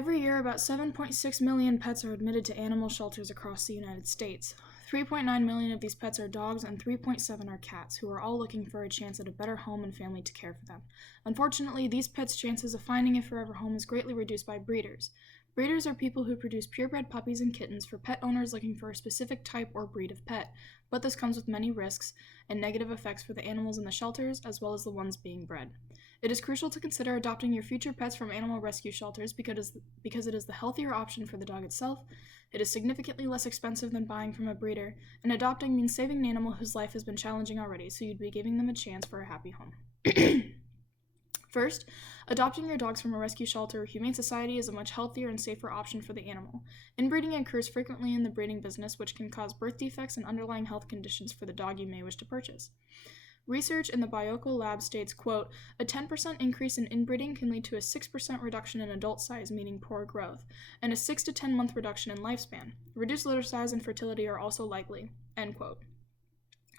Every year, about 7.6 million pets are admitted to animal shelters across the United States. 3.9 million of these pets are dogs and 3.7 are cats, who are all looking for a chance at a better home and family to care for them. Unfortunately, these pets' chances of finding a forever home is greatly reduced by breeders. Breeders are people who produce purebred puppies and kittens for pet owners looking for a specific type or breed of pet, but this comes with many risks and negative effects for the animals in the shelters as well as the ones being bred. It is crucial to consider adopting your future pets from animal rescue shelters because it is the healthier option for the dog itself. It is significantly less expensive than buying from a breeder, and adopting means saving an animal whose life has been challenging already, so you'd be giving them a chance for a happy home. First, adopting your dogs from a rescue shelter or humane society is a much healthier and safer option for the animal. Inbreeding occurs frequently in the breeding business, which can cause birth defects and underlying health conditions for the dog you may wish to purchase. Research in the Bioco lab states, quote, a 10% increase in inbreeding can lead to a 6% reduction in adult size, meaning poor growth, and a 6 to 10 month reduction in lifespan. Reduced litter size and fertility are also likely, end quote.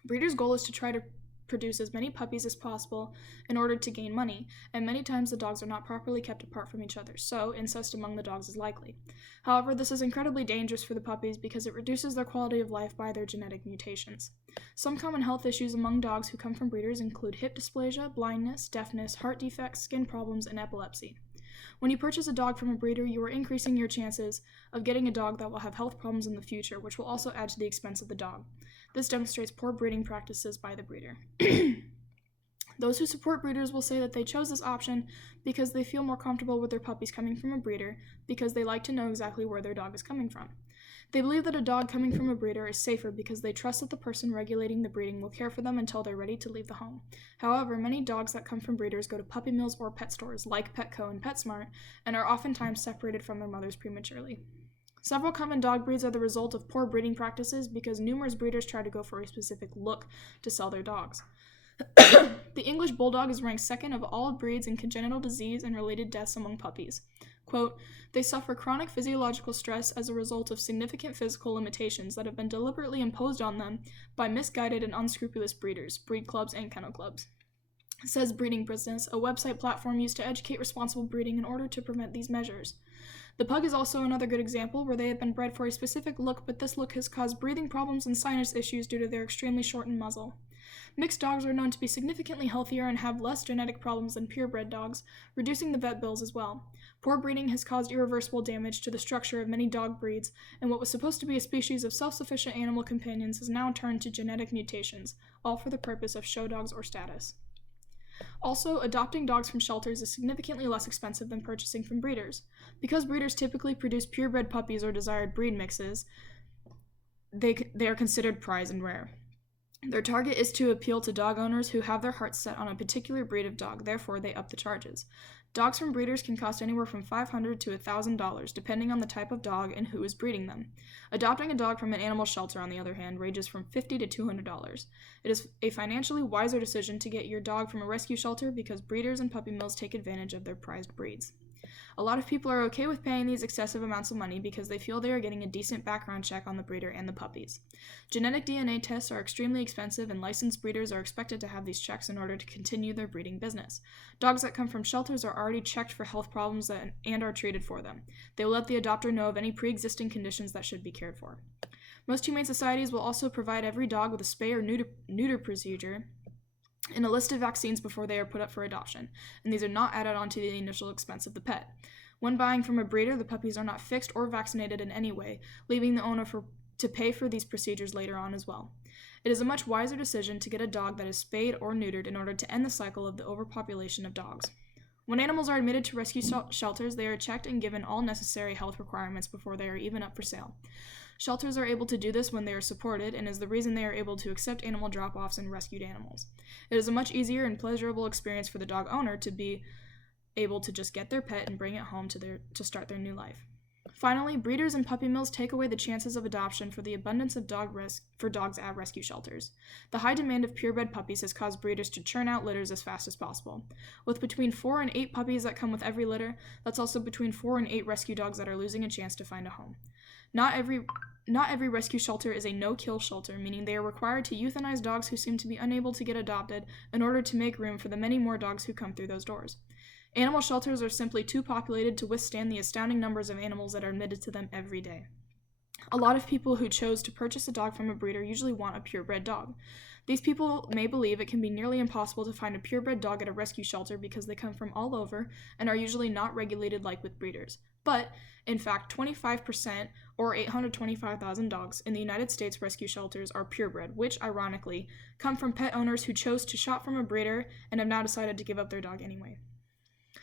Breeders' goal is to try to produce as many puppies as possible in order to gain money, and many times the dogs are not properly kept apart from each other, so incest among the dogs is likely. However, this is incredibly dangerous for the puppies because it reduces their quality of life by their genetic mutations. Some common health issues among dogs who come from breeders include hip dysplasia, blindness, deafness, heart defects, skin problems, and epilepsy. When you purchase a dog from a breeder, you are increasing your chances of getting a dog that will have health problems in the future, which will also add to the expense of the dog. This demonstrates poor breeding practices by the breeder. Those who support breeders will say that they chose this option because they feel more comfortable with their puppies coming from a breeder because they like to know exactly where their dog is coming from. They believe that a dog coming from a breeder is safer because they trust that the person regulating the breeding will care for them until they're ready to leave the home. However, many dogs that come from breeders go to puppy mills or pet stores like Petco and PetSmart and are oftentimes separated from their mothers prematurely. Several common dog breeds are the result of poor breeding practices because numerous breeders try to go for a specific look to sell their dogs. The English Bulldog is ranked second of all breeds in congenital disease and related deaths among puppies. Quote, they suffer chronic physiological stress as a result of significant physical limitations that have been deliberately imposed on them by misguided and unscrupulous breeders, breed clubs, and kennel clubs. Says Breeding Business, a website platform used to educate responsible breeding in order to prevent these measures. The pug is also another good example where they have been bred for a specific look, but this look has caused breathing problems and sinus issues due to their extremely shortened muzzle. Mixed dogs are known to be significantly healthier and have less genetic problems than purebred dogs, reducing the vet bills as well. Poor breeding has caused irreversible damage to the structure of many dog breeds, and what was supposed to be a species of self-sufficient animal companions has now turned to genetic mutations, all for the purpose of show dogs or status. Also, adopting dogs from shelters is significantly less expensive than purchasing from breeders. Because breeders typically produce purebred puppies or desired breed mixes, they are considered prized and rare. Their target is to appeal to dog owners who have their hearts set on a particular breed of dog, therefore they up the charges. Dogs from breeders can cost anywhere from $500 to $1,000, depending on the type of dog and who is breeding them. Adopting a dog from an animal shelter, on the other hand, ranges from $50 to $200. It is a financially wiser decision to get your dog from a rescue shelter because breeders and puppy mills take advantage of their prized breeds. A lot of people are okay with paying these excessive amounts of money because they feel they are getting a decent background check on the breeder and the puppies. Genetic DNA tests are extremely expensive, and licensed breeders are expected to have these checks in order to continue their breeding business. Dogs that come from shelters are already checked for health problems and are treated for them. They will let the adopter know of any pre-existing conditions that should be cared for. Most humane societies will also provide every dog with a spay or neuter procedure and a list of vaccines before they are put up for adoption, and these are not added on to the initial expense of the pet. When buying from a breeder, the puppies are not fixed or vaccinated in any way, leaving the owner to pay for these procedures later on as well. It is a much wiser decision to get a dog that is spayed or neutered in order to end the cycle of the overpopulation of dogs. When animals are admitted to rescue shelters, they are checked and given all necessary health requirements before they are even up for sale. Shelters are able to do this when they are supported, and is the reason they are able to accept animal drop-offs and rescued animals. It is a much easier and pleasurable experience for the dog owner to be able to just get their pet and bring it home to start their new life. Finally, breeders and puppy mills take away the chances of adoption for the abundance of dogs at rescue shelters. The high demand of purebred puppies has caused breeders to churn out litters as fast as possible. With between 4 and 8 puppies that come with every litter, that's also between 4 and 8 rescue dogs that are losing a chance to find a home. Not every rescue shelter is a no-kill shelter, meaning they are required to euthanize dogs who seem to be unable to get adopted in order to make room for the many more dogs who come through those doors. Animal shelters are simply too populated to withstand the astounding numbers of animals that are admitted to them every day. A lot of people who chose to purchase a dog from a breeder usually want a purebred dog. These people may believe it can be nearly impossible to find a purebred dog at a rescue shelter because they come from all over and are usually not regulated like with breeders. But, in fact, 25%, or 825,000 dogs, in the United States rescue shelters are purebred, which, ironically, come from pet owners who chose to shop from a breeder and have now decided to give up their dog anyway.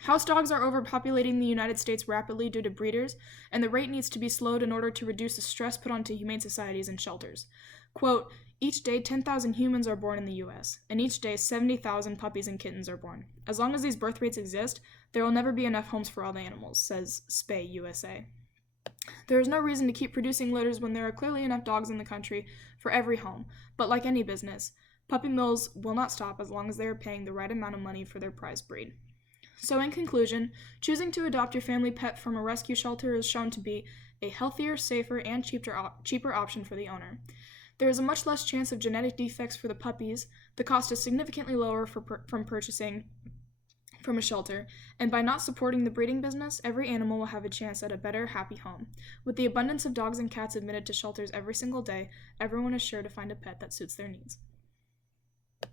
House dogs are overpopulating the United States rapidly due to breeders, and the rate needs to be slowed in order to reduce the stress put onto humane societies and shelters. Quote, each day 10,000 humans are born in the U.S., and each day 70,000 puppies and kittens are born. As long as these birth rates exist, there will never be enough homes for all the animals, says Spay USA. There is no reason to keep producing litters when there are clearly enough dogs in the country for every home, but like any business, puppy mills will not stop as long as they are paying the right amount of money for their prize breed. So in conclusion, choosing to adopt your family pet from a rescue shelter is shown to be a healthier, safer, and cheaper option for the owner. There is a much less chance of genetic defects for the puppies, the cost is significantly lower from purchasing from a shelter, and by not supporting the breeding business, every animal will have a chance at a better, happy home. With the abundance of dogs and cats admitted to shelters every single day, everyone is sure to find a pet that suits their needs.